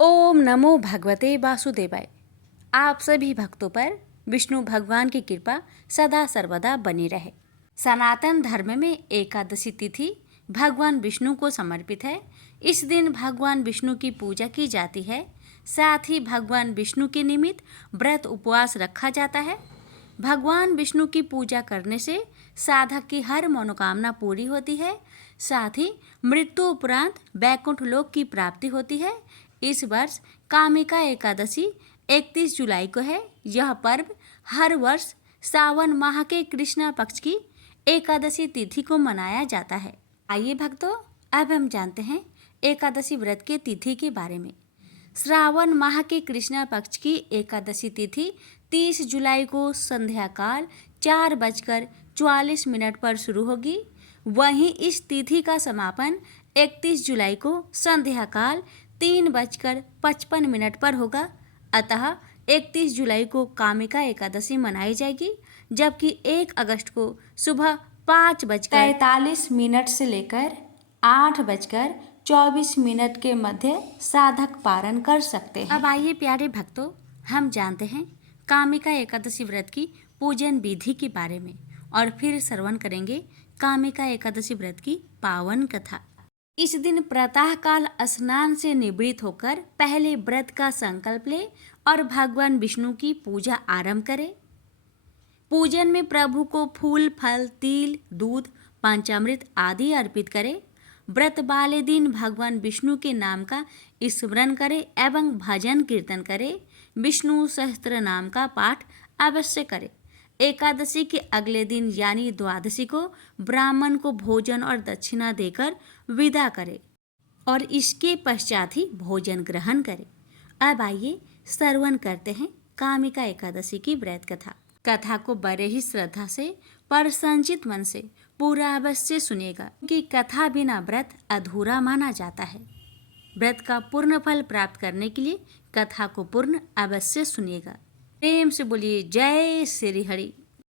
ओम नमो भगवते वासुदेवाय। आप सभी भक्तों पर विष्णु भगवान की कृपा सदा सर्वदा बनी रहे। सनातन धर्म में एकादशी तिथि भगवान विष्णु को समर्पित है। इस दिन भगवान विष्णु की पूजा की जाती है। साथ ही भगवान विष्णु के निमित्त व्रत उपवास रखा जाता है। भगवान विष्णु की पूजा करने से साधक की हर मनोकामना पूरी होती है। साथ ही मृत्यु उपरांत वैकुंठ लोक की प्राप्ति होती है। इस वर्ष कामिका एकादशी 31 जुलाई को है। यह पर्व हर वर्ष सावन माह के कृष्णा पक्ष की एकादशी तिथि को मनाया जाता है। आइए भक्तों, अब हम जानते हैं एकादशी व्रत के तिथि के बारे में। श्रावण माह के कृष्णा पक्ष की एकादशी तिथि 30 जुलाई को संध्या काल 4:44 पर शुरू होगी। वहीं इस तिथि का समापन 31 जुलाई को संध्या काल 3:55 पर होगा। अतः 31 जुलाई को कामिका एकादशी मनाई जाएगी, जबकि 1 अगस्त को सुबह 5:43 से लेकर 8:24 के मध्य साधक पारण कर सकते हैं। अब आइए प्यारे भक्तों, हम जानते हैं कामिका एकादशी व्रत की पूजन विधि के बारे में और फिर श्रवण करेंगे कामिका एकादशी व्रत की पावन कथा। इस दिन प्रातःकाल स्नान से निवृत्त होकर पहले व्रत का संकल्प ले और भगवान विष्णु की पूजा आरंभ करें। पूजन में प्रभु को फूल, फल, तिल, दूध, पंचामृत आदि अर्पित करें। व्रत वाले दिन भगवान विष्णु के नाम का स्मरण करें एवं भजन कीर्तन करें। विष्णु सहस्त्र नाम का पाठ अवश्य करें। एकादशी के अगले दिन यानी द्वादशी को ब्राह्मण को भोजन और दक्षिणा देकर विदा करें और इसके पश्चात ही भोजन ग्रहण करें। अब आइए श्रवण करते हैं कामिका एकादशी की व्रत कथा। कथा को बड़े ही श्रद्धा से पर संचित मन से पूरा अवश्य सुनेगा, क्योंकि कथा बिना व्रत अधूरा माना जाता है। व्रत का पूर्ण फल प्राप्त करने के लिए कथा को पूर्ण अवश्य सुनिएगा। प्रेम से बोलिए जय श्री हरि।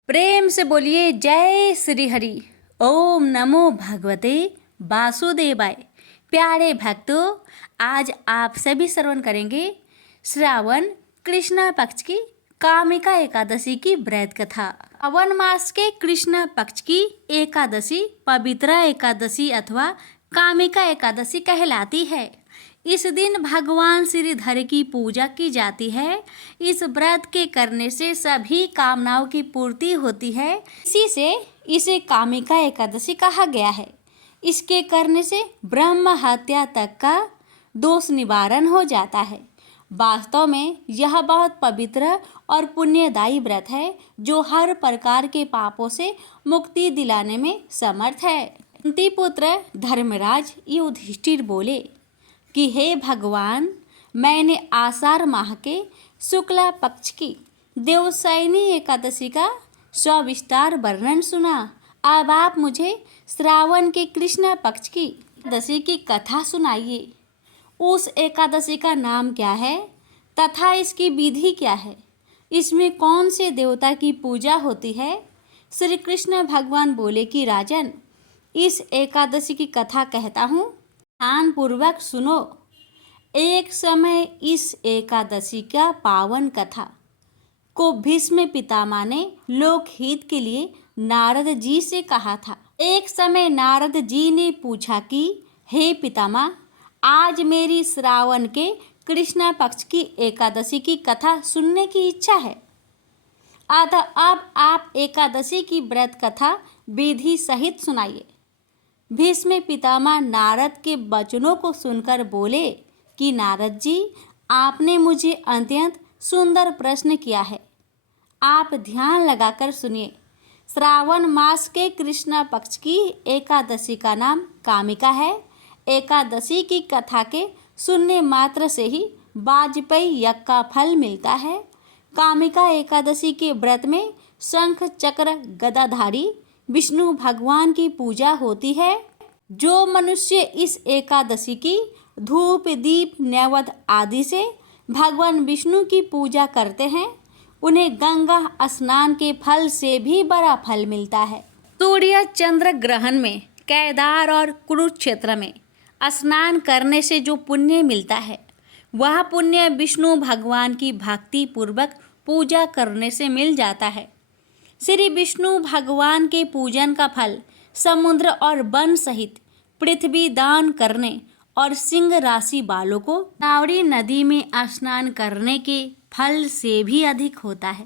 प्रेम से बोलिए जय श्री हरि। ओम नमो भगवते वासुदेवाय। प्यारे भक्तों, आज आप सभी श्रवण करेंगे श्रावण कृष्णा पक्ष की कामिका एकादशी की व्रत कथा। श्रावण मास के कृष्णा पक्ष की एकादशी पवित्रा एकादशी अथवा कामिका एकादशी कहलाती है। इस दिन भगवान श्रीधर की पूजा की जाती है। इस व्रत के करने से सभी कामनाओं की पूर्ति होती है। इसी से इसे कामिका एकादशी कहा गया है। इसके करने से ब्रह्म हत्या तक का दोष निवारण हो जाता है। वास्तव में यह बहुत पवित्र और पुण्यदायी व्रत है, जो हर प्रकार के पापों से मुक्ति दिलाने में समर्थ है। कुंती पुत्र धर्मराज युधिष्ठिर बोले कि हे भगवान, मैंने आषाढ़ माह के शुक्ला पक्ष की देवशयनी एकादशी का सविस्तार वर्णन सुना। अब आप मुझे श्रावण के कृष्ण पक्ष की एकादशी की कथा सुनाइए। उस एकादशी का नाम क्या है तथा इसकी विधि क्या है? इसमें कौन से देवता की पूजा होती है? श्री कृष्ण भगवान बोले कि राजन, इस एकादशी की कथा कहता हूँ, ध्यान पूर्वक सुनो। एक समय इस एकादशी का पावन कथा को भीष्म पितामह ने लोकहित के लिए नारद जी से कहा था। एक समय नारद जी ने पूछा कि हे पितामह, आज मेरी श्रावण के कृष्णा पक्ष की एकादशी की कथा सुनने की इच्छा है। अतः अब आप एकादशी की व्रत कथा विधि सहित सुनाइए। भीष्म पितामह नारद के वचनों को सुनकर बोले कि नारद जी, आपने मुझे अत्यंत सुंदर प्रश्न किया है। आप ध्यान लगाकर सुनिए। श्रावण मास के कृष्णा पक्ष की एकादशी का नाम कामिका है। एकादशी की कथा के सुनने मात्र से ही वाजपेयी यज्ञ का फल मिलता है। कामिका एकादशी के व्रत में शंख चक्र गदाधारी विष्णु भगवान की पूजा होती है। जो मनुष्य इस एकादशी की धूप, दीप, नैवेद्य आदि से भगवान विष्णु की पूजा करते हैं, उन्हें गंगा स्नान के फल से भी बड़ा फल मिलता है। सूर्य चंद्र ग्रहण में केदार और कुरुक्षेत्र में स्नान करने से जो पुण्य मिलता है, वह पुण्य विष्णु भगवान की भक्ति पूर्वक पूजा करने से मिल जाता है। श्री विष्णु भगवान के पूजन का फल समुद्र और वन सहित पृथ्वी दान करने और सिंह राशि वालों को गोदावरी नदी में स्नान करने के फल से भी अधिक होता है।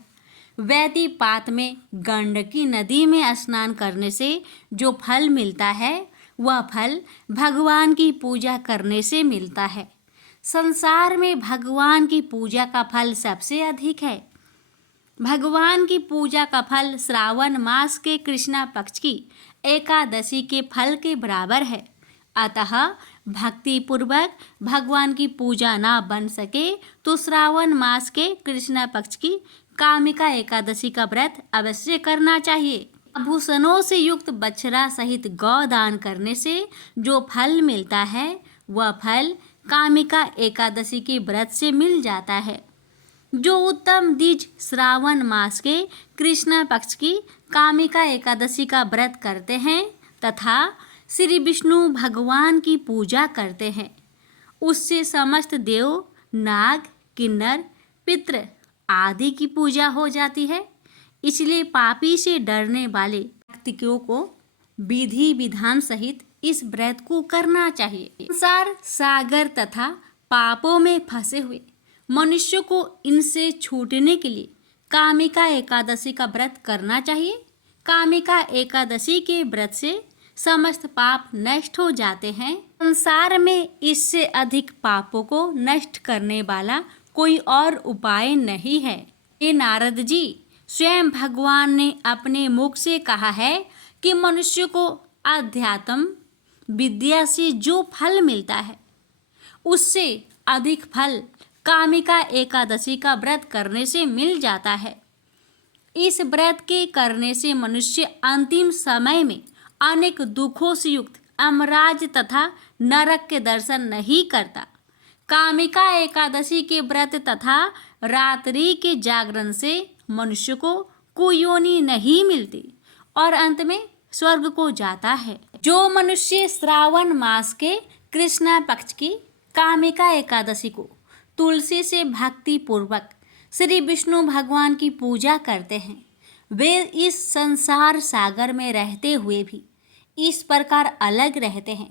वैदिपात में गंडकी नदी में स्नान करने से जो फल मिलता है वह फल भगवान की पूजा करने से मिलता है। संसार में भगवान की पूजा का फल सबसे अधिक है। भगवान की पूजा का फल श्रावण मास के कृष्णा पक्ष की एकादशी के फल के बराबर है। अतः भक्ति पूर्वक भगवान की पूजा ना बन सके तो श्रावण मास के कृष्णा पक्ष की कामिका एकादशी का व्रत अवश्य करना चाहिए। आभूषणों से युक्त बछड़ा सहित गौदान करने से जो फल मिलता है वह फल कामिका एकादशी के व्रत से मिल जाता है। जो उत्तम द्विज श्रावण मास के कृष्णा पक्ष की कामिका एकादशी का व्रत करते हैं तथा श्री विष्णु भगवान की पूजा करते हैं, उससे समस्त देव, नाग, किन्नर, पितृ आदि की पूजा हो जाती है। इसलिए पापी से डरने वाले व्यक्तियों को विधि विधान सहित इस व्रत को करना चाहिए। संसार सागर तथा पापों में फंसे हुए मनुष्य को इनसे छूटने के लिए कामिका एकादशी का व्रत करना चाहिए। कामिका एकादशी के व्रत से समस्त पाप नष्ट हो जाते हैं। संसार में इससे अधिक पापों को नष्ट करने वाला कोई और उपाय नहीं है। हे नारद जी, स्वयं भगवान ने अपने मुख से कहा है कि मनुष्य को अध्यात्म विद्या से जो फल मिलता है उससे अधिक फल कामिका एकादशी का व्रत करने से मिल जाता है। इस व्रत के करने से मनुष्य अंतिम समय में अनेक दुखों से युक्त अमराज तथा नरक के दर्शन नहीं करता। कामिका एकादशी के व्रत तथा रात्रि के जागरण से मनुष्य को कुयोनि नहीं मिलती और अंत में स्वर्ग को जाता है। जो मनुष्य श्रावण मास के कृष्णा पक्ष की कामिका एकादशी को तुलसी से भक्ति पूर्वक श्री विष्णु भगवान की पूजा करते हैं, वे इस संसार सागर में रहते हुए भी इस प्रकार अलग रहते हैं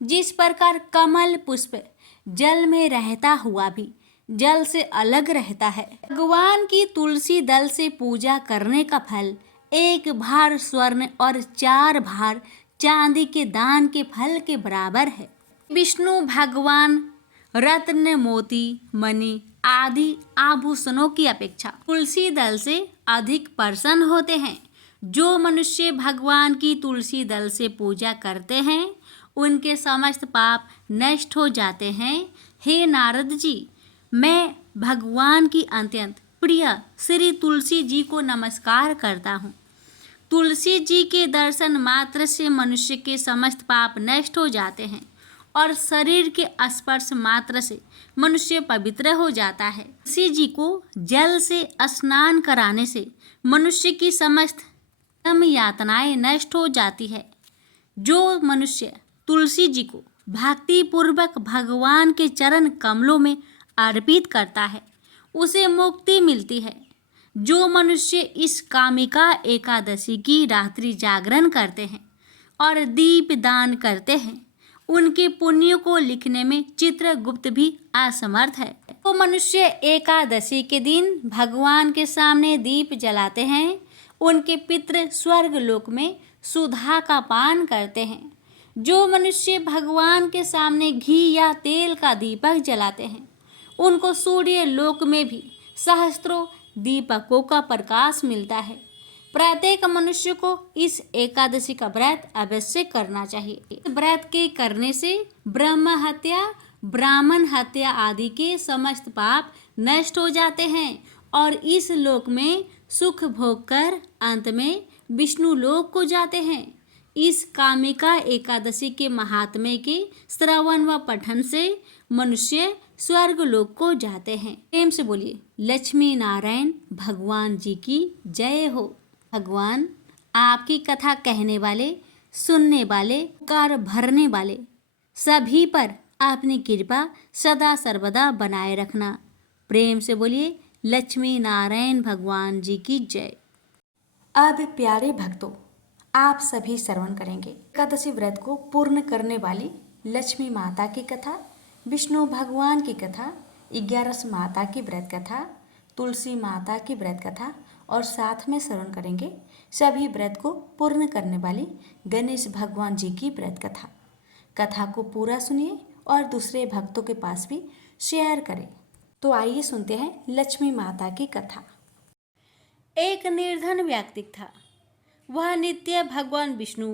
जिस प्रकार कमल पुष्प जल में रहता हुआ भी जल से अलग रहता है। भगवान की तुलसी दल से पूजा करने का फल 1 भार स्वर्ण और 4 भार चांदी के दान के फल के बराबर है। विष्णु भगवान रत्न, मोती, मणि आदि आभूषणों की अपेक्षा तुलसी दल से अधिक प्रसन्न होते हैं। जो मनुष्य भगवान की तुलसी दल से पूजा करते हैं उनके समस्त पाप नष्ट हो जाते हैं। हे नारद जी, मैं भगवान की अत्यंत प्रिय श्री तुलसी जी को नमस्कार करता हूँ। तुलसी जी के दर्शन मात्र से मनुष्य के समस्त पाप नष्ट हो जाते हैं और शरीर के स्पर्श मात्र से मनुष्य पवित्र हो जाता है। तुलसी जी को जल से स्नान कराने से मनुष्य की समस्त यातनाएं नष्ट हो जाती है। जो मनुष्य तुलसी जी को भक्ति पूर्वक भगवान के चरण कमलों में अर्पित करता है उसे मुक्ति मिलती है। जो मनुष्य इस कामिका एकादशी की रात्रि जागरण करते हैं और दीप दान करते हैं उनके पुण्यों को लिखने में चित्रगुप्त भी असमर्थ है। वो मनुष्य एकादशी के दिन भगवान के सामने दीप जलाते हैं, उनके पितृ स्वर्ग लोक में सुधा का पान करते हैं। जो मनुष्य भगवान के सामने घी या तेल का दीपक जलाते हैं उनको सूर्य लोक में भी सहस्त्रों दीपकों का प्रकाश मिलता है। प्रत्येक मनुष्य को इस एकादशी का व्रत अवश्य करना चाहिए। इस व्रत के करने से ब्रह्म हत्या, ब्राह्मण हत्या आदि के समस्त पाप नष्ट हो जाते हैं और इस लोक में सुख भोग कर अंत में विष्णु लोक को जाते हैं। इस कामिका एकादशी के महात्म्य के श्रवण व पठन से मनुष्य स्वर्ग लोक को जाते हैं। प्रेम से बोलिए लक्ष्मी नारायण भगवान जी की जय हो। भगवान आपकी कथा कहने वाले, सुनने वाले, कर भरने वाले सभी पर आपने कृपा सदा सर्वदा बनाए रखना। प्रेम से बोलिए लक्ष्मी नारायण भगवान जी की जय। अब प्यारे भक्तों, आप सभी श्रवण करेंगे एकादशी व्रत को पूर्ण करने वाली लक्ष्मी माता की कथा, विष्णु भगवान की कथा, 11 माता की व्रत कथा, तुलसी माता की व्रत कथा और साथ में श्रवण करेंगे सभी व्रत को पूर्ण करने वाली गणेश भगवान जी की व्रत कथा। कथा को पूरा सुनिए और दूसरे भक्तों के पास भी शेयर करें। तो आइए सुनते हैं लक्ष्मी माता की कथा। एक निर्धन व्यक्ति था। वह नित्य भगवान विष्णु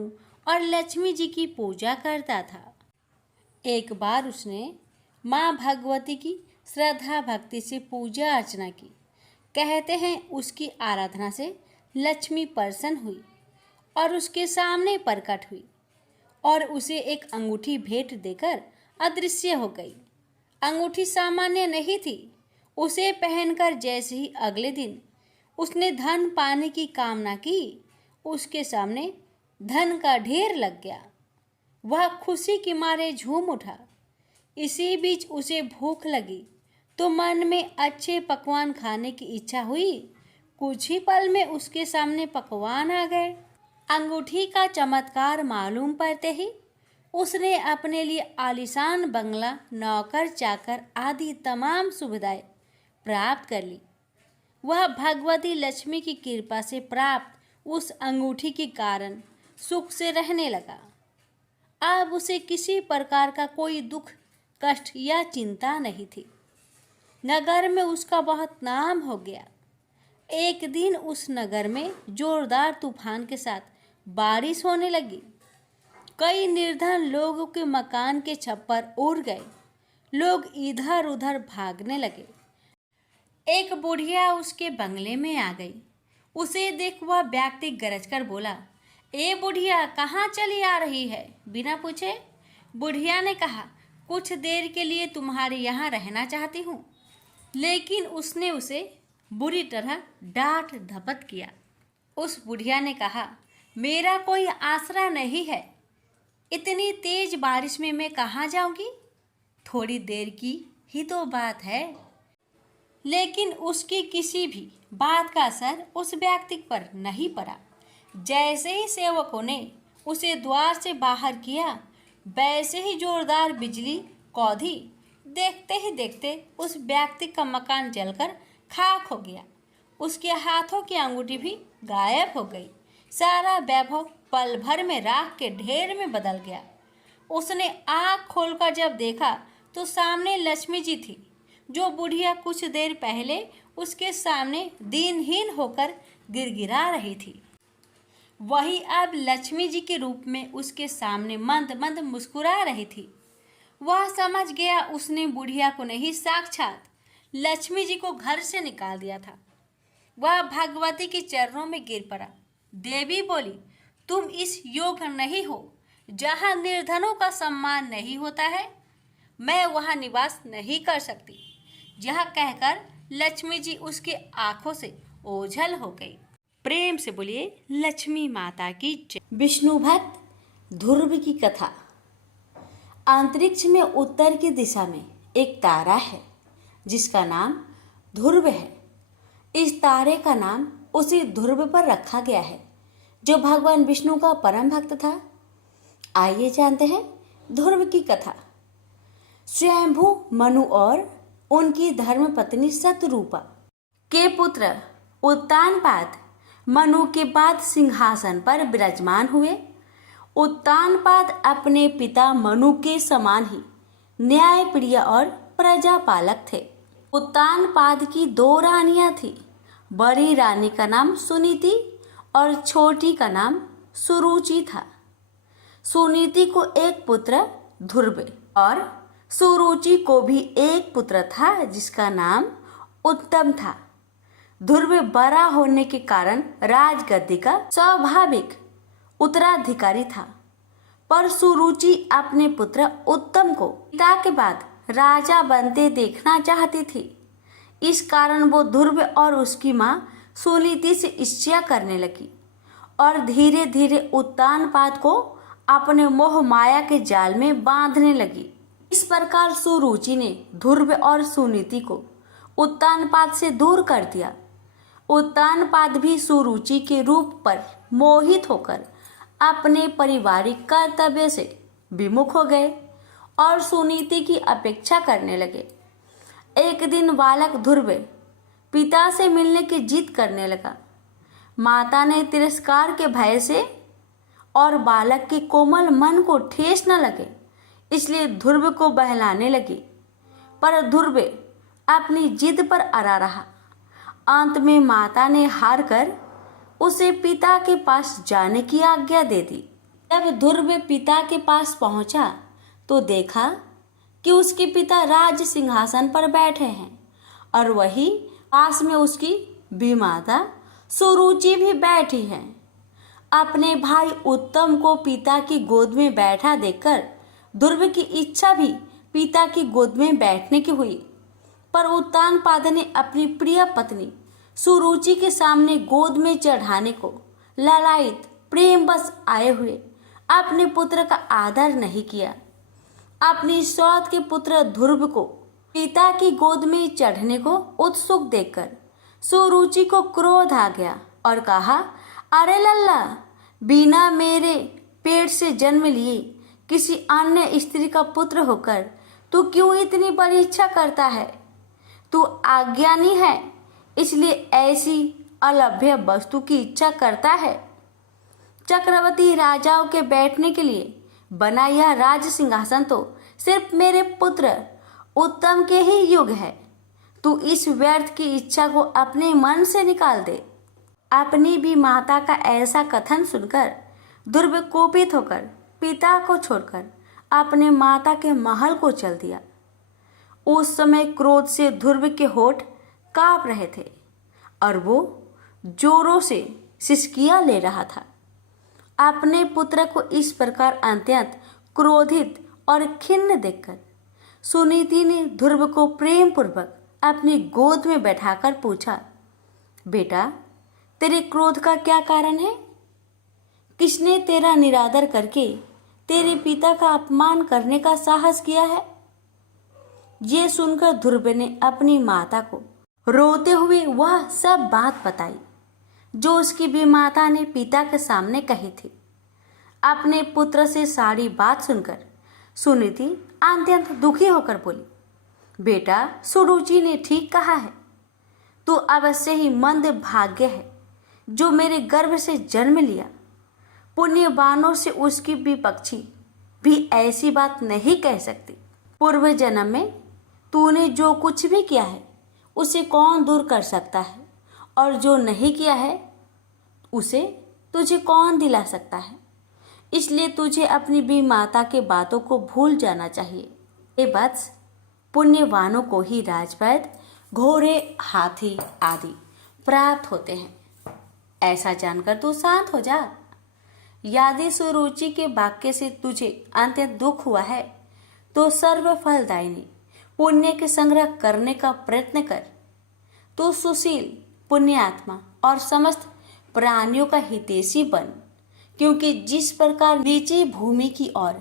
और लक्ष्मी जी की पूजा करता था। एक बार उसने माँ भगवती की श्रद्धा भक्ति से पूजा अर्चना की। कहते हैं उसकी आराधना से लक्ष्मी प्रसन्न हुई और उसके सामने प्रकट हुई और उसे एक अंगूठी भेंट देकर अदृश्य हो गई। अंगूठी सामान्य नहीं थी। उसे पहनकर जैसे ही अगले दिन उसने धन पाने की कामना की, उसके सामने धन का ढेर लग गया। वह खुशी के मारे झूम उठा। इसी बीच उसे भूख लगी तो मन में अच्छे पकवान खाने की इच्छा हुई। कुछ ही पल में उसके सामने पकवान आ गए। अंगूठी का चमत्कार मालूम पड़ते ही उसने अपने लिए आलीशान बंगला, नौकर चाकर आदि तमाम सुविधाएं प्राप्त कर ली। वह भगवती लक्ष्मी की कृपा से प्राप्त उस अंगूठी के कारण सुख से रहने लगा। अब उसे किसी प्रकार का कोई दुख, कष्ट या चिंता नहीं थी। नगर में उसका बहुत नाम हो गया। एक दिन उस नगर में जोरदार तूफान के साथ बारिश होने लगी। कई निर्धन लोगों के मकान के छप्पर उड़ गए। लोग इधर उधर भागने लगे। एक बुढ़िया उसके बंगले में आ गई। उसे देख वह व्यक्ति गरजकर बोला, ए बुढ़िया, कहाँ चली आ रही है? बिना पूछे बुढ़िया ने कहा, कुछ देर के लिए तुम्हारे यहाँ रहना चाहती हूँ। लेकिन उसने उसे बुरी तरह डांट धपट किया। उस बुढ़िया ने कहा, मेरा कोई आसरा नहीं है। इतनी तेज बारिश में मैं कहाँ जाऊंगी? थोड़ी देर की ही तो बात है। लेकिन उसकी किसी भी बात का असर उस व्यक्ति पर नहीं पड़ा। जैसे ही सेवकों ने उसे द्वार से बाहर किया, वैसे ही जोरदार बिजली कौंधी। देखते ही देखते उस व्यक्ति का मकान जलकर खाक हो गया। उसके हाथों की अंगूठी भी गायब हो गई। सारा वैभव पल भर में राख के ढेर में बदल गया। उसने आँख खोलकर जब देखा तो सामने लक्ष्मी जी थी, जो बुढ़िया कुछ देर पहले उसके सामने दीनहीन होकर गिड़गिड़ा रही थी। वही अब लक्ष्मी जी के रूप में उसके सामने मंद मंद मुस्कुरा रही थी। वह समझ गया उसने बुढ़िया को नहीं, साक्षात लक्ष्मी जी को घर से निकाल दिया था। वह भगवती के चरणों में गिर पड़ा। देवी बोली, तुम इस योग्य नहीं हो। जहाँ निर्धनों का सम्मान नहीं होता है, मैं वहाँ निवास नहीं कर सकती। यह कहकर लक्ष्मी जी उसके आंखों से ओझल हो गई। प्रेम से बोलिए लक्ष्मी माता की जय। विष्णु भक्त ध्रुव की कथा। अंतरिक्ष में उत्तर की दिशा में एक तारा है जिसका नाम ध्रुव है। इस तारे का नाम उसी ध्रुव पर रखा गया है जो भगवान विष्णु का परम भक्त था। आइए जानते हैं ध्रुव की कथा। स्वयंभू मनु और उनकी धर्मपत्नी शतरूपा के पुत्र उत्तानपाद मनु के बाद सिंहासन पर विराजमान हुए। उत्तानपाद अपने पिता मनु के समान ही न्यायप्रिय और प्रजापालक थे। उत्तानपाद की 2 रानियां थीं। बड़ी रानी का नाम सुनीति और छोटी का नाम सुरुचि था। सुनीति को एक पुत्र ध्रुव और सुरुचि को भी एक पुत्र था जिसका नाम उत्तम था। ध्रुव बड़ा होने के कारण राजगद्दी का स्वाभाविक उत्तराधिकारी था, पर सुरुचि अपने पुत्र उत्तम को पिता के बाद राजा बनते देखना चाहती थी। इस कारण वो ध्रुव और उसकी माँ सुनीति से ईर्ष्या करने लगी और धीरे धीरे उत्तानपाद को अपने मोह माया के जाल में बांधने लगी। इस प्रकार सुरुचि ने ध्रुव और सुनीति को उत्तानपाद से दूर कर दिया। उत्तानपाद भी सुरुचि के रूप पर मोहित होकर अपने पारिवारिक कर्तव्य से विमुख हो गए और सुनीति की अपेक्षा करने लगे। एक दिन बालक ध्रुव पिता से मिलने की जिद करने लगा। माता ने तिरस्कार के भय से और बालक के कोमल मन को ठेस न लगे इसलिए ध्रुव को बहलाने लगी, पर ध्रुव अपनी जिद पर अड़ा रहा। अंत में माता ने हार कर उसे पिता के पास जाने की आज्ञा दे दी। जब ध्रुव पिता के पास पहुंचा तो देखा कि उसके पिता राज सिंहासन पर बैठे हैं और वही पास में उसकी भी माता सुरुचि भी बैठी है। अपने भाई उत्तम को पिता की गोद में बैठा देखकर ध्रुव की इच्छा भी पिता की गोद में बैठने की हुई, पर उत्तानपाद ने अपनी प्रिय पत्नी सुरुचि के सामने गोद में चढ़ाने को लालायित प्रेम बस आए हुए अपने पुत्र का आदर नहीं किया। अपनी सौत के पुत्र ध्रुव को पिता की गोद में चढ़ने को उत्सुक देखकर सुरुचि को क्रोध आ गया और कहा, अरे लल्ला, बिना मेरे पेट से जन्म लिए किसी अन्य स्त्री का पुत्र होकर तू क्यों इतनी बड़ी इच्छा करता है? तू अज्ञानी है इसलिए ऐसी अलभ्य वस्तु की इच्छा करता है। चक्रवर्ती राजाओं के बैठने के लिए बना यह राज सिंहासन तो सिर्फ मेरे पुत्र उत्तम के ही युग है। तू इस व्यर्थ की इच्छा को अपने मन से निकाल दे। अपनी भी माता का ऐसा कथन सुनकर ध्रुव कोपित होकर पिता को छोड़कर अपने माता के महल को चल दिया। उस समय क्रोध से ध्रुव के होठ कांप रहे थे और वो जोरों से सिसकियां ले रहा था। अपने पुत्र को इस प्रकार अत्यंत क्रोधित और खिन्न देखकर सुनीति ने ध्रुव को प्रेम पूर्वक अपनी गोद में बैठाकर पूछा, बेटा, तेरे क्रोध का क्या कारण है? किसने तेरा निरादर करके तेरे पिता का अपमान करने का साहस किया है? ये सुनकर ध्रुव ने अपनी माता को रोते हुए वह सब बात बताई जो उसकी भी माता ने पिता के सामने कही थी। अपने पुत्र से सारी बात सुनकर सुनीति अत्यंत दुखी होकर बोली, बेटा, सुरुचि ने ठीक कहा है। तू अवश्य ही मंद भाग्य है जो मेरे गर्भ से जन्म लिया। पुण्यवानों से उसकी विपक्षी भी ऐसी बात नहीं कह सकती। पूर्व जन्म में तूने जो कुछ भी किया है उसे कौन दूर कर सकता है, और जो नहीं किया है उसे तुझे कौन दिला सकता है। इसलिए तुझे अपनी भी माता के बातों को भूल जाना चाहिए। ये वत्स, पुण्यवानों को ही राजवैद, घोड़े, हाथी आदि प्राप्त होते हैं। ऐसा जानकर तू शांत हो जा। यदि सुरुचि के वाक्य से तुझे अत्यंत दुख हुआ है तो सर्व फलदायिनी पुण्य के संग्रह करने का प्रयत्न कर। तू सुशील, पुण्यात्मा और समस्त प्राणियों का हितैषी बन, क्योंकि जिस प्रकार नीची भूमि की ओर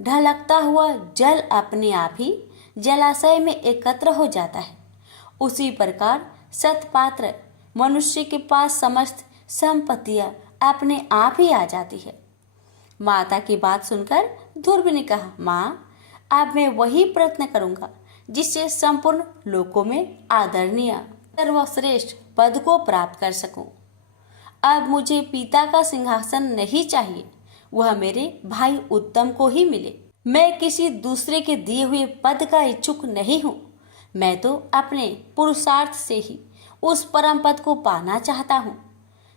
ढलकता हुआ जल अपने आप ही जलाशय में एकत्र हो जाता है, उसी प्रकार सत्पात्र मनुष्य के पास समस्त संपत्तियां अपने आप ही आ जाती है। माता की बात सुनकर ध्रुव ने कहा, माँ, अब मैं वही प्रयत्न करूंगा जिससे संपूर्ण लोकों में आदरणीय सर्वश्रेष्ठ पद को प्राप्त कर सकूं। अब मुझे पिता का सिंहासन नहीं चाहिए, वह मेरे भाई उत्तम को ही मिले। मैं किसी दूसरे के दिए हुए पद का इच्छुक नहीं हूँ। मैं तो अपने पुरुषार्थ से ही उस परम पद को पाना चाहता हूँ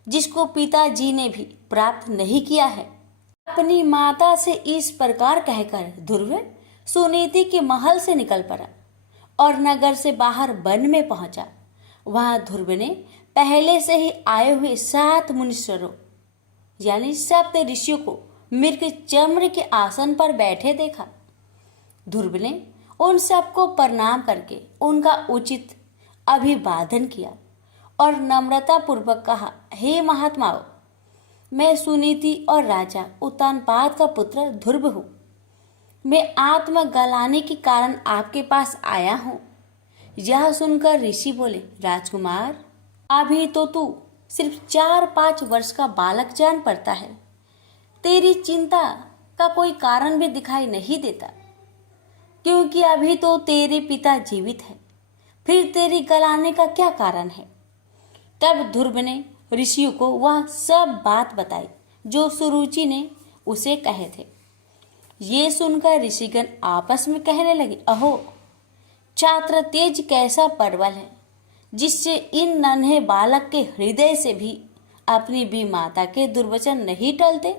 जिसको पिताजी ने भी प्राप्त नहीं किया है। अपनी माता से इस प्रकार कहकर ध्रुव सुनीति के महल से निकल पड़ा और नगर से बाहर वन में पहुंचा। वहां ध्रुव ने पहले से ही आए हुए 7 मुनीश्वरों यानी 7 ऋषियों को मृग चम्र के आसन पर बैठे देखा। ध्रुव ने उन सबको प्रणाम करके उनका उचित अभिवादन किया और नम्रता पूर्वक कहा, हे महात्माओं, मैं सुनीति और राजा उत्तानपाद का पुत्र ध्रुव हूँ। मैं आत्मा गलाने के कारण आपके पास आया हूँ। यह सुनकर ऋषि बोले, राजकुमार, अभी तो तू सिर्फ 4-5 वर्ष का बालक जान पड़ता है। तेरी चिंता का कोई कारण भी दिखाई नहीं देता, क्योंकि अभी तो तेरे पिता जीवित है। फिर तेरी गलाने का क्या कारण है? तब ध्रुव ने ऋषियों को वह सब बात बताई जो सुरुचि ने उसे कहे थे। ये सुनकर ऋषिगण आपस में कहने लगे, अहो, छात्र तेज कैसा परवल है, जिससे इन नन्हे बालक के हृदय से भी अपनी भी माता के दुर्वचन नहीं टलते।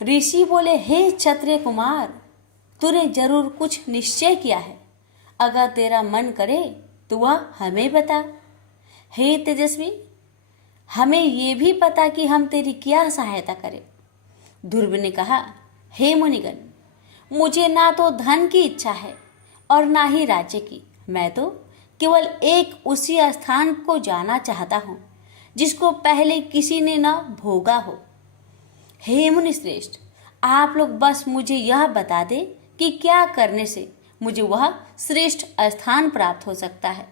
ऋषि बोले, हे क्षत्रिय कुमार, तूने जरूर कुछ निश्चय किया है। अगर तेरा मन करे तो वह हमें बता। हे तेजस्वी, हमें ये भी पता कि हम तेरी क्या सहायता करें। ध्रुव ने कहा, हे मुनिगण, मुझे ना तो धन की इच्छा है और ना ही राज्य की। मैं तो केवल एक उसी स्थान को जाना चाहता हूँ जिसको पहले किसी ने न भोगा हो। हे मुनि श्रेष्ठ, आप लोग बस मुझे यह बता दे कि क्या करने से मुझे वह श्रेष्ठ स्थान प्राप्त हो सकता है।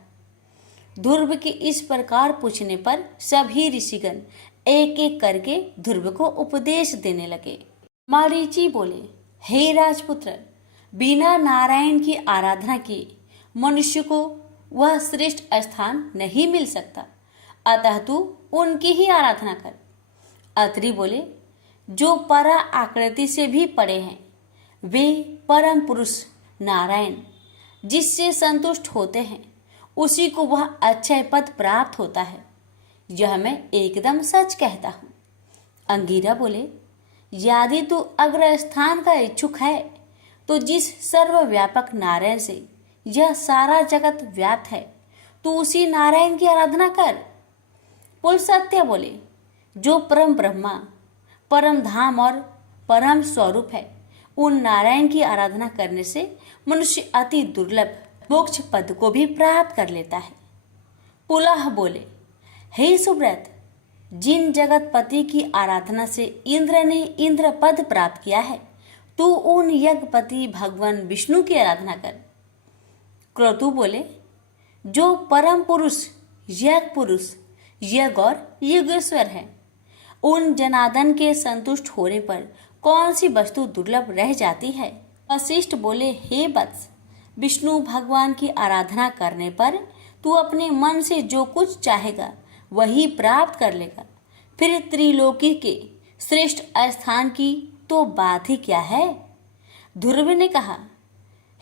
ध्रुव के इस प्रकार पूछने पर सभी ऋषिगण एक एक करके ध्रुव को उपदेश देने लगे। मरीचि बोले, हे राजपुत्र, बिना नारायण की आराधना किए मनुष्य को वह श्रेष्ठ स्थान नहीं मिल सकता, अतः तू उनकी ही आराधना कर। अत्रि बोले, जो परा आकृति से भी पड़े हैं वे परम पुरुष नारायण जिससे संतुष्ट होते हैं, उसी को वह अक्षय पद प्राप्त होता है। यह मैं एकदम सच कहता हूँ। अंगिरा बोले, यदि तू अग्र स्थान का इच्छुक है तो जिस सर्वव्यापक नारायण से यह सारा जगत व्याप्त है, तू उसी नारायण की आराधना कर। पुलस्त्य बोले, जो परम ब्रह्मा, परम धाम और परम स्वरूप है, उन नारायण की आराधना करने से मनुष्य अति दुर्लभ मोक्ष पद को भी प्राप्त कर लेता है। पुलह बोले, हे सुब्रत, जिन जगतपति की आराधना से इंद्र ने इंद्र पद प्राप्त किया है, तू उन यज्ञपति भगवान विष्णु की आराधना कर। क्रतु बोले, जो परम पुरुष, यज्ञ पुरुष, यज्ञ और युगेश्वर है, उन जनार्दन के संतुष्ट होने पर कौन सी वस्तु दुर्लभ रह जाती है। वशिष्ठ बोले, हे वत्स, विष्णु भगवान की आराधना करने पर तू अपने मन से जो कुछ चाहेगा वही प्राप्त कर लेगा। फिर त्रिलोकी के श्रेष्ठ स्थान की तो बात ही क्या है। ध्रुव ने कहा,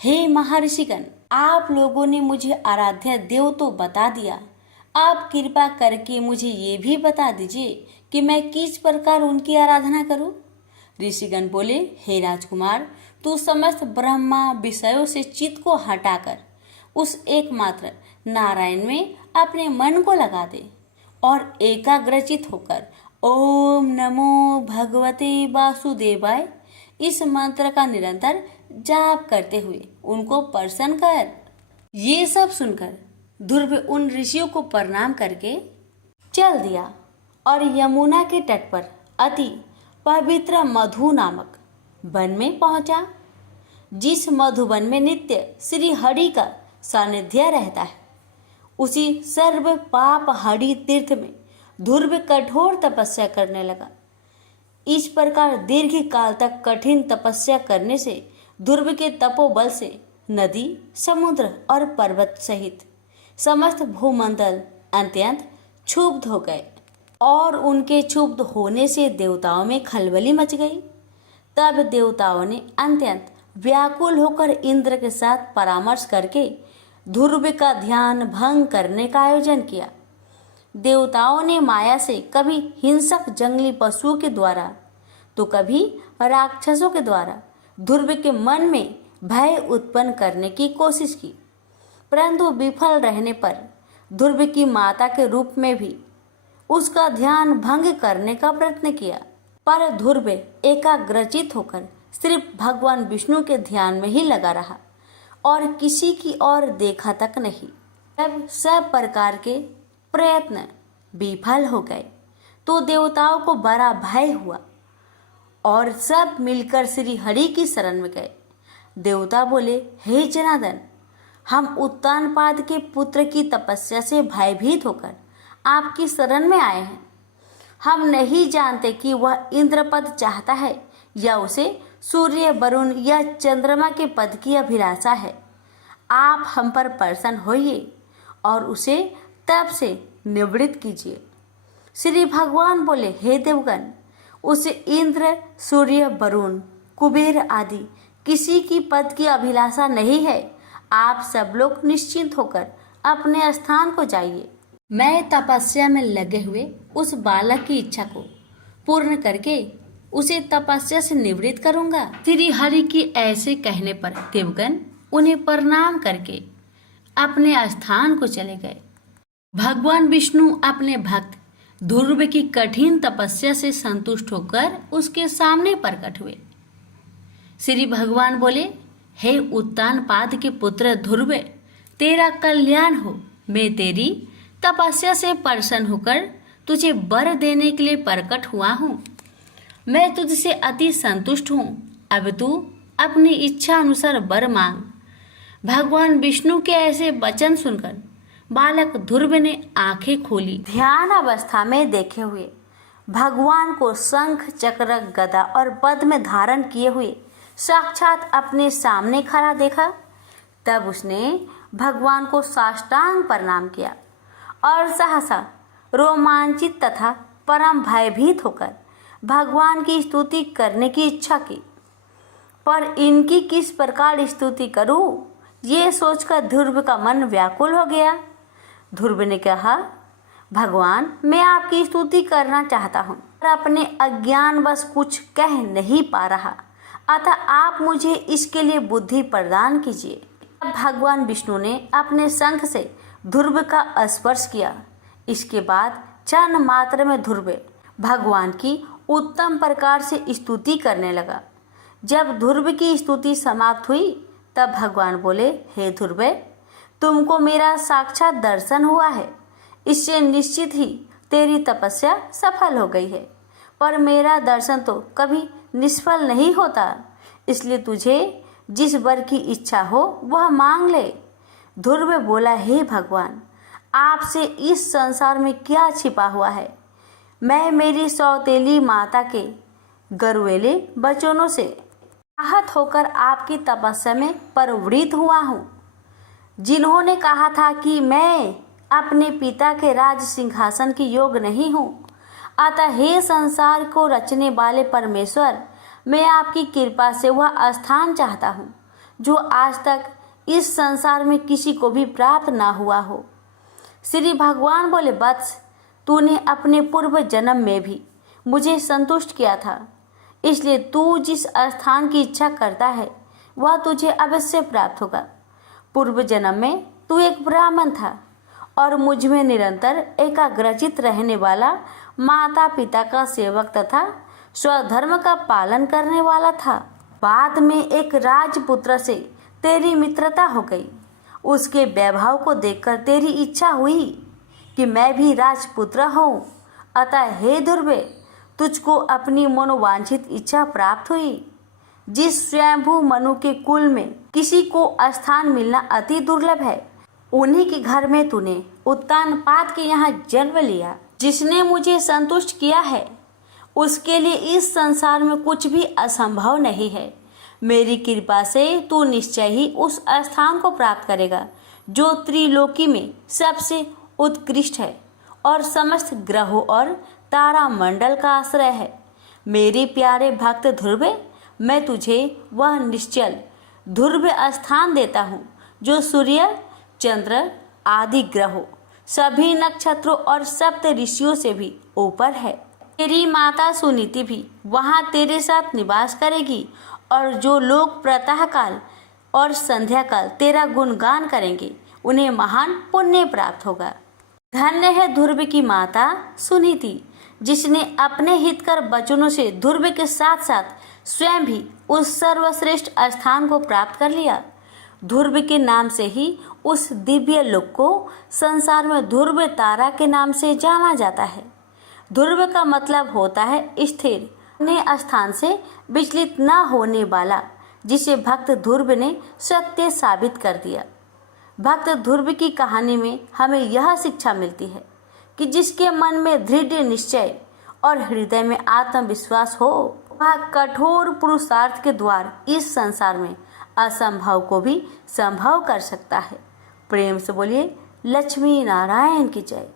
हे महर्षिगण, आप लोगों ने मुझे आराध्य देव तो बता दिया, आप कृपा करके मुझे ये भी बता दीजिए कि मैं किस प्रकार उनकी आराधना करूं। ऋषिगण बोले, हे राजकुमार, तू समस्त ब्रह्मा विषयों से चित्त को हटाकर उस एकमात्र नारायण में अपने मन को लगा दे और एकाग्रचित होकर ओम नमो भगवते वासुदेवाय इस मंत्र का निरंतर जाप करते हुए उनको प्रसन्न कर। ये सब सुनकर ध्रुव उन ऋषियों को प्रणाम करके चल दिया और यमुना के तट पर अति पवित्र मधु नामक वन में पहुंचा। जिस मधुवन में नित्य श्री हरि का सानिध्य रहता है, उसी सर्व पाप हरि तीर्थ में ध्रुव कठोर तपस्या करने लगा। इस प्रकार दीर्घ काल तक कठिन तपस्या करने से ध्रुव के तपोबल से नदी, समुद्र और पर्वत सहित समस्त भूमंडल अत्यंत क्षुब्ध हो गए और उनके क्षुब्ध होने से देवताओं में खलबली मच गई। तब देवताओं ने अत्यंत व्याकुल होकर इंद्र के साथ परामर्श करके ध्रुव का ध्यान भंग करने का आयोजन किया। देवताओं ने माया से कभी हिंसक जंगली पशुओं के द्वारा तो कभी राक्षसों के द्वारा ध्रुव के मन में भय उत्पन्न करने की कोशिश की, परंतु विफल रहने पर ध्रुव की माता के रूप में भी उसका ध्यान भंग करने का प्रयत्न किया, पर ध्रुव एकाग्रचित होकर सिर्फ भगवान विष्णु के ध्यान में ही लगा रहा और किसी की ओर देखा तक नहीं। जब सब प्रकार के प्रयत्न विफल हो गए तो देवताओं को बड़ा भय हुआ और सब मिलकर श्री हरि की शरण में गए। देवता बोले, हे जनार्दन, हम उत्तानपाद के पुत्र की तपस्या से भयभीत होकर आपकी शरण में आए हैं। हम नहीं जानते कि वह इंद्र पद चाहता है या उसे सूर्य, वरुण या चंद्रमा के पद की अभिलाषा है। आप हम पर प्रसन्न होइए और उसे तप से निवृत्त कीजिए। श्री भगवान बोले, हे देवगण, उसे इंद्र, सूर्य, वरुण, कुबेर आदि किसी की पद की अभिलाषा नहीं है। आप सब लोग निश्चिंत होकर अपने स्थान को जाइए। मैं तपस्या में लगे हुए उस बालक की इच्छा को पूर्ण करके उसे तपस्या से निवृत्त करूंगा। श्री हरि की ऐसे कहने पर देवगण उन्हें प्रणाम करके अपने स्थान को चले गए। भगवान विष्णु अपने भक्त ध्रुव की कठिन तपस्या से संतुष्ट होकर उसके सामने प्रकट हुए। श्री भगवान बोले, हे उत्तानपाद के पुत्र ध्रुव, तेरा कल्याण हो। मैं तेरी तपस्या से प्रसन्न होकर तुझे वर देने के लिए प्रकट हुआ हूँ। मैं तुझसे अति संतुष्ट हूँ। अब तू अपनी इच्छा अनुसार वर मांग। भगवान विष्णु के ऐसे वचन सुनकर बालक ध्रुव ने आंखें खोली। ध्यान अवस्था में देखे हुए भगवान को शंख, चक्र, गदा और पद्म धारण किए हुए साक्षात अपने सामने खड़ा देखा। तब उसने भगवान को साष्टांग प्रणाम किया और सहसा रोमांचित तथा परम भयभीत होकर भगवान की स्तुति करने की इच्छा की। पर इनकी किस प्रकार स्तुति करूं, ये सोचकर ध्रुव का मन व्याकुल हो गया। ध्रुव ने कहा, भगवान, मैं आपकी स्तुति करना चाहता हूँ पर अपने अज्ञानवश कुछ कह नहीं पा रहा, अतः आप मुझे इसके लिए बुद्धि प्रदान कीजिए। तब भगवान विष्णु ने अपने शंख से ध्रुव का स्पर्श किया। इसके बाद क्षण मात्र में ध्रुव भगवान की उत्तम प्रकार से स्तुति करने लगा। जब ध्रुव की स्तुति समाप्त हुई तब भगवान बोले, हे ध्रुव, तुमको मेरा साक्षात दर्शन हुआ है। इससे निश्चित ही तेरी तपस्या सफल हो गई है। पर मेरा दर्शन तो कभी निष्फल नहीं होता, इसलिए तुझे जिस वर की इच्छा हो वह मांग ले। ध्रुव बोला, हे भगवान, आपसे इस संसार में क्या छिपा हुआ है। मैं मेरी सौतेली माता के गरुएले वचनों से आहत होकर आपकी तपस्या में प्रवृत्त हुआ हूँ, जिन्होंने कहा था कि मैं अपने पिता के राज सिंहासन की योग्य नहीं हूँ। अतः हे संसार को रचने वाले परमेश्वर, मैं आपकी कृपा से वह स्थान चाहता हूँ जो आज तक इस संसार में किसी को भी प्राप्त ना हुआ हो। श्री भगवान बोले, वत्स, तूने अपने पूर्व जन्म में भी मुझे संतुष्ट किया था, इसलिए तू जिस स्थान की इच्छा करता है वह तुझे अवश्य प्राप्त होगा। पूर्व जन्म में तू एक ब्राह्मण था और मुझ में निरंतर एकाग्रचित रहने वाला माता पिता का सेवक तथा स्वधर्म का पालन करने वाला था। बाद में एक राजपुत्र से तेरी मित्रता हो गई। उसके वैभव को देखकर तेरी इच्छा हुई कि मैं भी राजपुत्र हूँ। अतः हे ध्रुव, तुझको अपनी मनोवांछित इच्छा प्राप्त हुई। जिस स्वयंभू मनु के कुल में किसी को स्थान मिलना अति दुर्लभ है, उन्हीं के घर में तूने उत्तानपाद के यहाँ जन्म लिया। जिसने मुझे संतुष्ट किया है उसके लिए इस संसार में कुछ भी असंभव नहीं है। मेरी कृपा से तू निश्चय ही उस स्थान को प्राप्त करेगा जो त्रिलोकी में सबसे उत्कृष्ट है और समस्त ग्रहों और तारा मंडल का आश्रय है। मेरे प्यारे भक्त ध्रुव, मैं तुझे वह निश्चल ध्रुव स्थान देता हूँ जो सूर्य, चंद्र आदि ग्रहों, सभी नक्षत्रों और सप्त ऋषियों से भी ऊपर है। तेरी माता सुनीति भी वहाँ तेरे साथ निवास करेगी और जो लोग प्रातःकाल और संध्या काल तेरा गुणगान करेंगे उन्हें महान पुण्य प्राप्त होगा। धन्य है ध्रुव की माता सुनीति, जिसने अपने हितकर वचनों से ध्रुव के साथ साथ स्वयं भी उस सर्वश्रेष्ठ स्थान को प्राप्त कर लिया। ध्रुव के नाम से ही उस दिव्य लोक को संसार में ध्रुव तारा के नाम से जाना जाता है। ध्रुव का मतलब होता है स्थिर, अपने स्थान से विचलित न होने वाला, जिसे भक्त ध्रुव ने सत्य साबित कर दिया। भक्त ध्रुव की कहानी में हमें यह शिक्षा मिलती है कि जिसके मन में दृढ़ निश्चय और हृदय में आत्मविश्वास हो, वह कठोर पुरुषार्थ के द्वार इस संसार में असंभव को भी संभव कर सकता है। प्रेम से बोलिए लक्ष्मी नारायण की जय।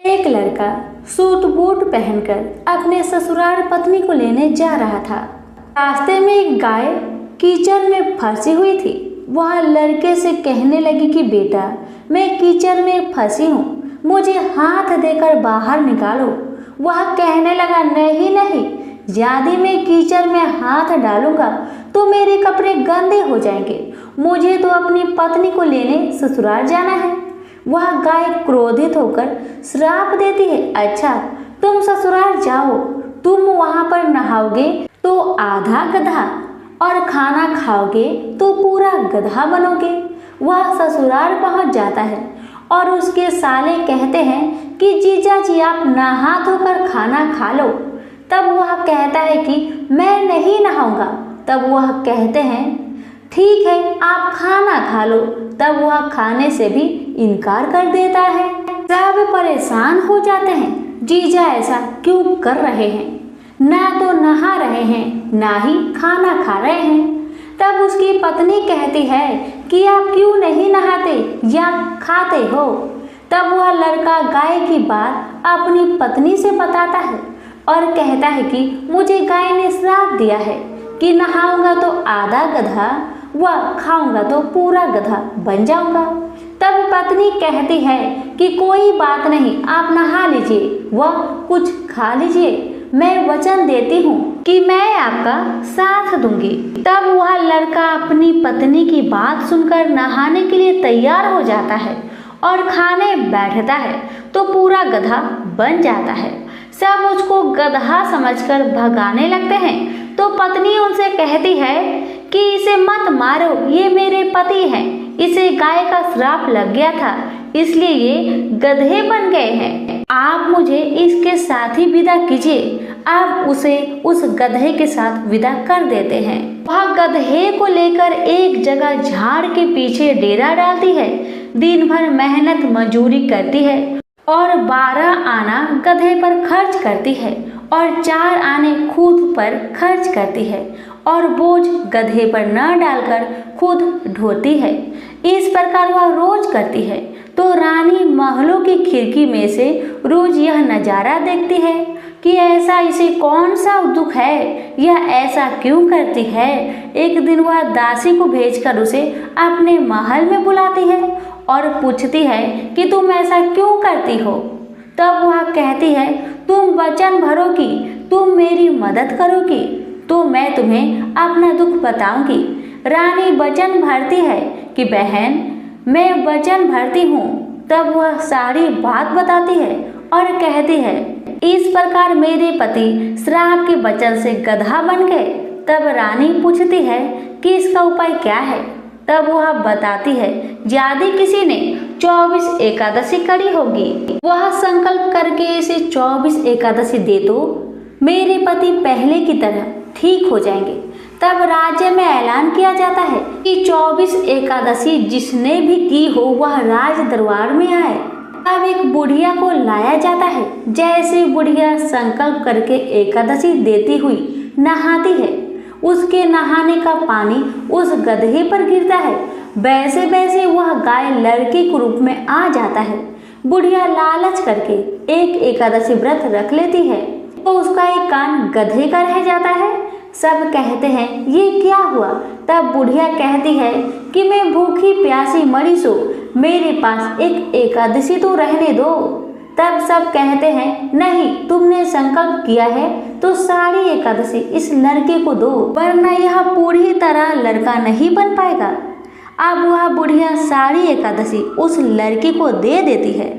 एक लड़का सूट बूट पहनकर अपने ससुराल पत्नी को लेने जा रहा था। रास्ते में एक गाय कीचड़ में फंसी हुई थी। वह लड़के से कहने लगी कि बेटा, मैं कीचड़ में फंसी हूँ, मुझे हाथ देकर बाहर निकालो। वह कहने लगा, नहीं नहीं, यदि मैं कीचड़ में हाथ डालूंगा तो मेरे कपड़े गंदे हो जाएंगे, मुझे तो अपनी पत्नी को लेने ससुराल जाना है। वह गाय क्रोधित होकर श्राप देती है, अच्छा तुम ससुराल जाओ, तुम वहां पर नहाओगे तो आधा गधा और खाना खाओगे तो पूरा गधा बनोगे। वह ससुराल पहुंच जाता है और उसके साले कहते हैं कि जीजा जी आप नहा धोकर खाना खा लो। तब वह कहता है कि मैं नहीं नहाऊंगा। तब वह कहते हैं ठीक है आप खाना खा लो। तब वह खाने से भी इनकार कर देता है। सब परेशान हो जाते हैं, जीजा ऐसा क्यों कर रहे हैं, ना तो नहा रहे हैं ना ही खाना खा रहे हैं। तब उसकी पत्नी कहती है कि आप क्यों नहीं नहाते या खाते हो। तब वह लड़का गाय की बात अपनी पत्नी से बताता है और कहता है कि मुझे गाय ने श्राप दिया है कि नहाऊंगा तो आधा गधा व खाऊंगा तो पूरा गधा बन जाऊंगा। तब पत्नी कहती है कि कोई बात नहीं, आप नहा लीजिए व कुछ खा लीजिए, मैं वचन देती हूँ कि मैं आपका साथ दूंगी। तब वह लड़का अपनी पत्नी की बात सुनकर नहाने के लिए तैयार हो जाता है और खाने बैठता है तो पूरा गधा बन जाता है। सब उसको गधा समझकर भगाने लगते हैं तो पत्नी उनसे कहती है कि इसे मत मारो, ये मेरे पति हैं, इसे गाय का श्राप लग गया था इसलिए ये गधे बन गए हैं। आप मुझे इसके साथ ही विदा कीजिए। आप उसे उस गधे के साथ विदा कर देते हैं। वह गधे को लेकर एक जगह झाड़ के पीछे डेरा डालती है। दिन भर मेहनत मजूरी करती है और 12 आना गधे पर खर्च करती है और 4 आने खुद पर खर्च करती है और बोझ गधे पर न डालकर खुद ढोती है। इस प्रकार वह रोज करती है तो रानी महलों की खिड़की में से रोज यह नजारा देखती है कि ऐसा इसे कौन सा दुख है, यह ऐसा क्यों करती है। एक दिन वह दासी को भेजकर उसे अपने महल में बुलाती है और पूछती है कि तुम ऐसा क्यों करती हो। तब वह कहती है तुम वचन भरोगी, तुम मेरी मदद करोगी तो मैं तुम्हें अपना दुख बताऊंगी। रानी वचन भरती है कि बहन मैं वचन भरती हूँ। तब वह सारी बात बताती है और कहती है इस प्रकार मेरे पति श्राप के वचन से गधा बन गए। तब रानी पूछती है कि इसका उपाय क्या है। तब वह बताती है यदि किसी ने 24 एकादशी करी होगी, वह संकल्प करके इसे 24 एकादशी दे तो मेरे पति पहले की तरह ठीक हो जाएंगे। तब राज्य में ऐलान किया जाता है कि 24 एकादशी जिसने भी की हो वह राज दरबार में आए। तब एक बुढ़िया को लाया जाता है। जैसे बुढ़िया संकल्प करके एकादशी देती हुई नहाती है, उसके नहाने का पानी उस गधे पर गिरता है। वैसे वैसे वह गाय लड़के के रूप में आ जाता है। बुढ़िया लालच करके एक एकादशी व्रत रख लेती है तो उसका एक कान गधे का रह जाता है। सब कहते हैं ये क्या हुआ। तब बुढ़िया कहती है कि मैं भूखी प्यासी मरी सो, मेरे पास एक एकादशी तो रहने दो। तब सब कहते हैं नहीं, तुमने संकल्प किया है तो सारी एकादशी इस लड़के को दो, वरना यह पूरी तरह लड़का नहीं बन पाएगा। अब वह बुढ़िया सारी एकादशी उस लड़के को दे देती है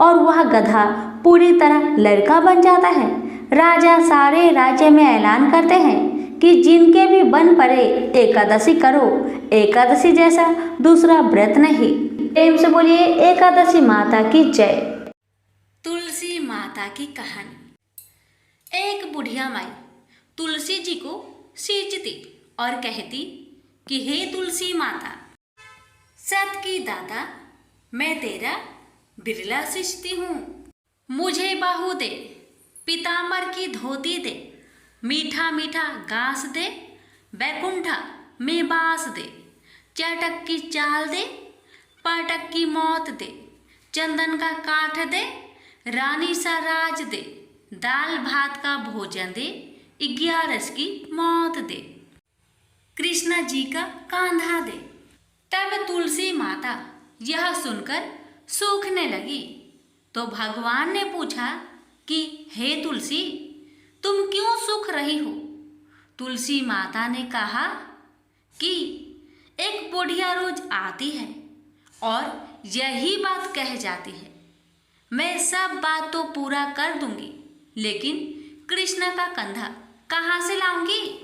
और वह गधा पूरी तरह लड़का बन जाता है। राजा सारे राज्य में ऐलान करते हैं कि जिनके भी बन पड़े एकादशी करो, एकादशी जैसा दूसरा व्रत नहीं। प्रेम से बोलिए एकादशी माता की जय। तुलसी माता की कहानी। एक बुढ़िया माई तुलसी जी को सींचती और कहती कि हे तुलसी माता, सत की दाता, मैं तेरा बिरला सृष्टि हूँ। मुझे बाहु दे, पीताम्बर की धोती दे, मीठा मीठा घास दे, बैकुंठा में बास दे, चटक की चाल दे, पाटक की मौत दे, चंदन का काठ दे, रानी सा राज दे, दाल भात का भोजन दे, 11 की मौत दे, कृष्णा जी का कांधा दे। तब तुलसी माता यह सुनकर सूखने लगी। तो भगवान ने पूछा कि हे तुलसी, तुम क्यों सूख रही हो? तुलसी माता ने कहा कि एक बुढ़िया रोज आती है और यही बात कह जाती है, मैं सब बात तो पूरा कर दूंगी, लेकिन कृष्ण का कंधा कहाँ से लाऊंगी?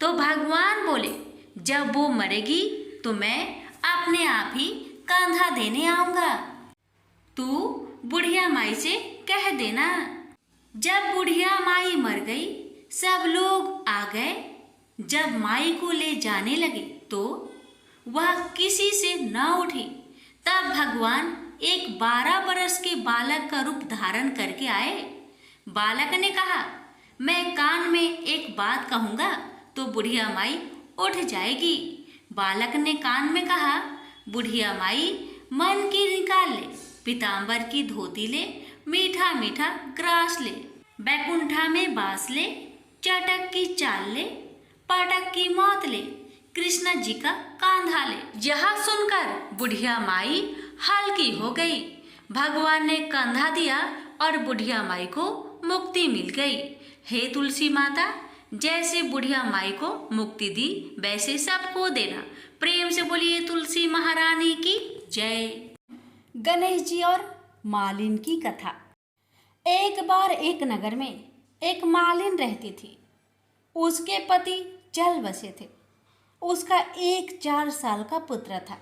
तो भगवान बोले, जब वो मरेगी तो मैं अपने आप ही कंधा देने आऊंगा। तू बुढ़िया माई से कह देना। जब बुढ़िया माई मर गई, सब लोग आ गए। जब माई को ले जाने लगे तो वह किसी से न उठी। तब भगवान एक 12 बरस के बालक का रूप धारण करके आए। बालक ने कहा, मैं कान में एक बात कहूँगा तो बुढ़िया माई उठ जाएगी। बालक ने कान में कहा, बुढ़िया माई मन की निकाल ले, पीताम्बर की धोती ले, मीठा मीठा ग्रास ले, बैकुंठा में बास ले, चटक की चाल ले, पाटक की मौत ले, कृष्ण जी का कांधा ले। यह सुनकर बुढ़िया माई हल्की हो गई। भगवान ने कंधा दिया और बुढ़िया माई को मुक्ति मिल गई। हे तुलसी माता, जैसे बुढ़िया माई को मुक्ति दी वैसे सबको देना। प्रेम से बोलिए तुलसी महारानी की जय। गणेश जी और मालिन की कथा। एक बार एक नगर में एक मालिन रहती थी। उसके पति चल बसे थे। उसका एक 4 साल का पुत्र था।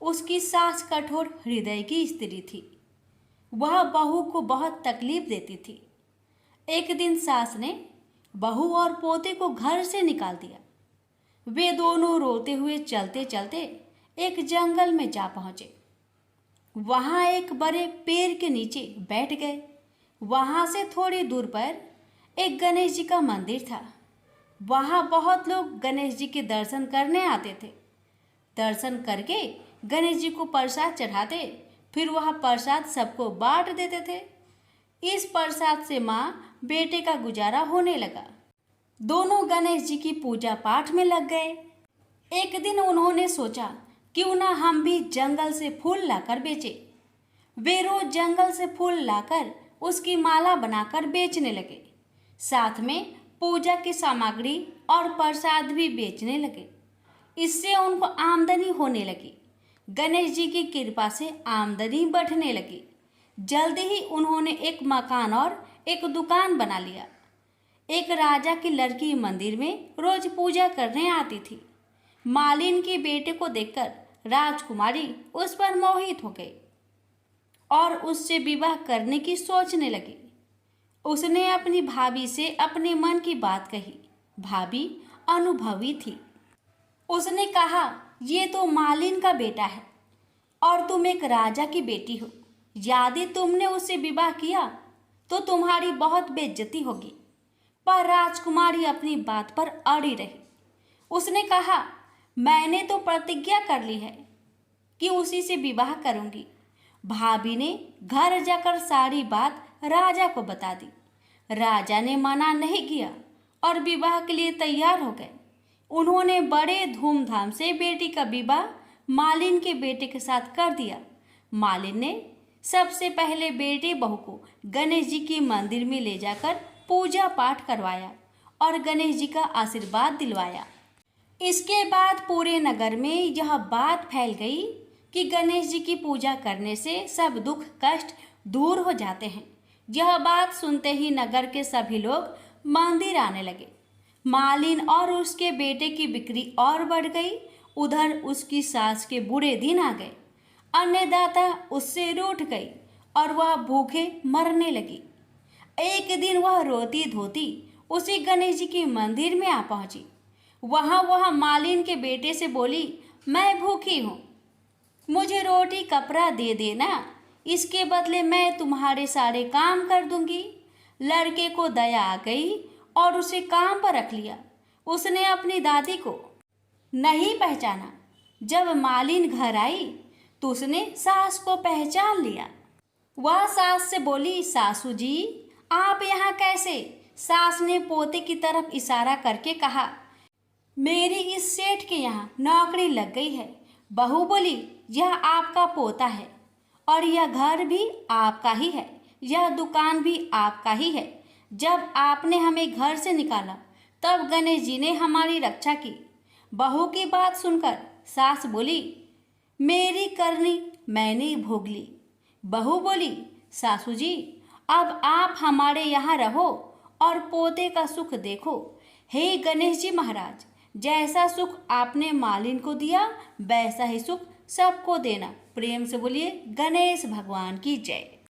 उसकी सास कठोर हृदय की स्त्री थी। वह बहू को बहुत तकलीफ देती थी। एक दिन सास ने बहू और पोते को घर से निकाल दिया। वे दोनों रोते हुए चलते चलते एक जंगल में जा पहुँचे। वहाँ एक बड़े पेड़ के नीचे बैठ गए। वहाँ से थोड़ी दूर पर एक गणेश जी का मंदिर था। वहाँ बहुत लोग गणेश जी के दर्शन करने आते थे। दर्शन करके गणेश जी को प्रसाद चढ़ाते, फिर वह प्रसाद सबको बांट देते थे। इस प्रसाद से माँ बेटे का गुजारा होने लगा। दोनों गणेश जी की पूजा पाठ में लग गए। एक दिन उन्होंने सोचा, क्यों ना हम भी जंगल से फूल लाकर बेचें। वे रोज जंगल से फूल लाकर उसकी माला बनाकर बेचने लगे। साथ में पूजा की सामग्री और प्रसाद भी बेचने लगे। इससे उनको आमदनी होने लगी। गणेश जी की कृपा से आमदनी बढ़ने लगी। जल्दी ही उन्होंने एक मकान और एक दुकान बना लिया। एक राजा की लड़की मंदिर में रोज पूजा करने आती थी। मालिन के बेटे को देखकर राजकुमारी उस पर मोहित हो गई और उससे विवाह करने की सोचने लगी। उसने अपनी भाभी से अपने मन की बात कही। भाभी अनुभवी थी। उसने कहा, ये तो मालिन का बेटा है और तुम एक राजा की बेटी हो। यदि तुमने उससे विवाह किया तो तुम्हारी बहुत बेइज्जती होगी। पर राजकुमारी अपनी बात पर अड़ी रही। उसने कहा, मैंने तो प्रतिज्ञा कर ली है कि उसी से विवाह करूंगी। भाभी ने घर जाकर सारी बात राजा को बता दी। राजा ने मना नहीं किया और विवाह के लिए तैयार हो गए। उन्होंने बड़े धूमधाम से बेटी का विवाह मालिन के बेटे के साथ कर दिया। मालिन ने सबसे पहले बेटे बहू को गणेश जी के मंदिर में ले जाकर पूजा पाठ करवाया और गणेश जी का आशीर्वाद दिलवाया। इसके बाद पूरे नगर में यह बात फैल गई कि गणेश जी की पूजा करने से सब दुख कष्ट दूर हो जाते हैं। यह बात सुनते ही नगर के सभी लोग मंदिर आने लगे। मालिन और उसके बेटे की बिक्री और बढ़ गई। उधर उसकी सास के बुरे दिन आ गए। अन्नदाता उससे रूठ गई और वह भूखे मरने लगी। एक दिन वह रोती धोती उसी गणेश जी के मंदिर में आ पहुंची। वह मालिन के बेटे से बोली, मैं भूखी हूँ, मुझे रोटी कपड़ा दे देना, इसके बदले मैं तुम्हारे सारे काम कर दूंगी। लड़के को दया आ गई और उसे काम पर रख लिया। उसने अपनी दादी को नहीं पहचाना। जब मालिन घर आई तो उसने सास को पहचान लिया। वह सास से बोली, सासू जी आप यहाँ कैसे? सास ने पोते की तरफ इशारा करके कहा, मेरी इस सेठ के यहाँ नौकरी लग गई है। बहू बोली, यह आपका पोता है और यह घर भी आपका ही है, यह दुकान भी आपका ही है। जब आपने हमें घर से निकाला तब गणेश जी ने हमारी रक्षा की। बहू की बात सुनकर सास बोली, मेरी करनी मैंने भोग ली। बहू बोली, सासू जी अब आप हमारे यहाँ रहो और पोते का सुख देखो। हे गणेश जी महाराज, जैसा सुख आपने मालिन को दिया वैसा ही सुख सबको देना। प्रेम से बोलिए गणेश भगवान की जय।